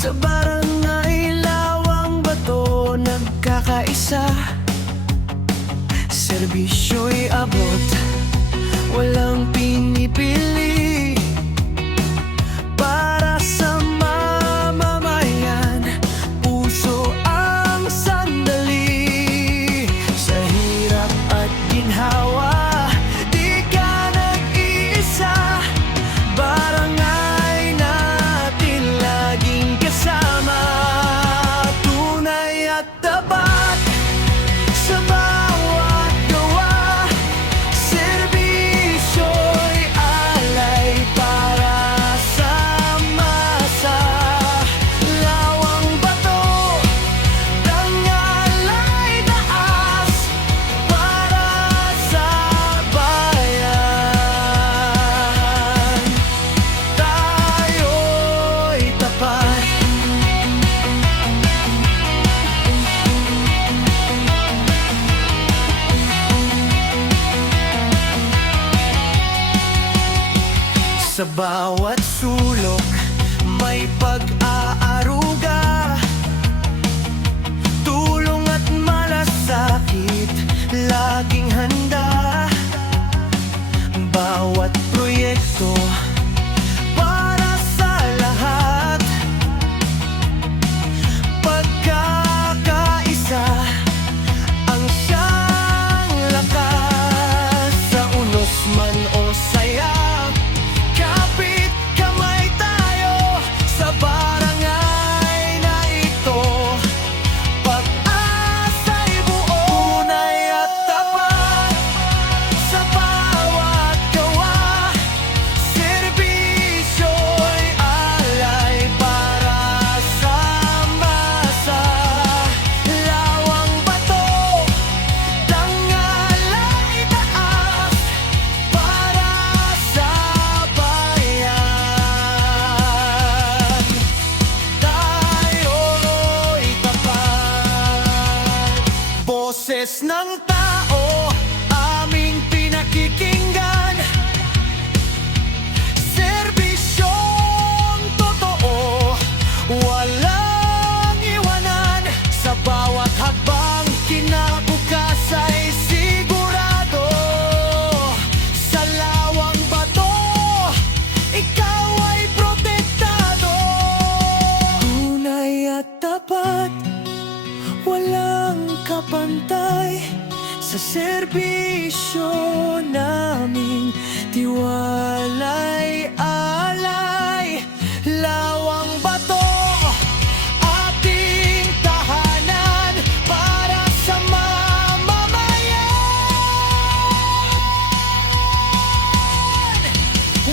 Sa barangay Lawang Bato nagkakaisa, serbisyo'y abot, walang pinipili. Para sa mamamayan, puso ang sandali. Sa hirap at ginhawa, di ka nag-iisa. Barangay natin laging kasama, tunay at tapat sa bawat gawa. Serbisyo'y alay para sa masa. Lawang Bato, dangalay taas para sa bayan. Tayo'y tapat. Sa bawat sulok may pag-aaruga, tulong at malasakit laging handa. Bawat proyekto para sa lahat, pagkakaisa ang siyang lakas. Sa unos man o saya, kapit kamay tayo sa barangay na ito. Pag-asa'y buo, tunay at tapat sa bawat gawa. Serbisyo'y alay para sa masa. Lawang Bato, dangalay taas para sa bayan. Tayo'y tapat. Boses ng tao aming pinakikinggan, serbisyong totoo, walang iwanan. Sa bawat hakbang kinabukas ay sigurado. Sa Lawang Bato, ikaw ay protektado. Tunay at tapat, walang kapantay. Sa serbisyo naming tiwalay alay. Lawang Bato, ating tahanan para sa mamamayan.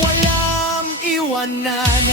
Walang iwanan.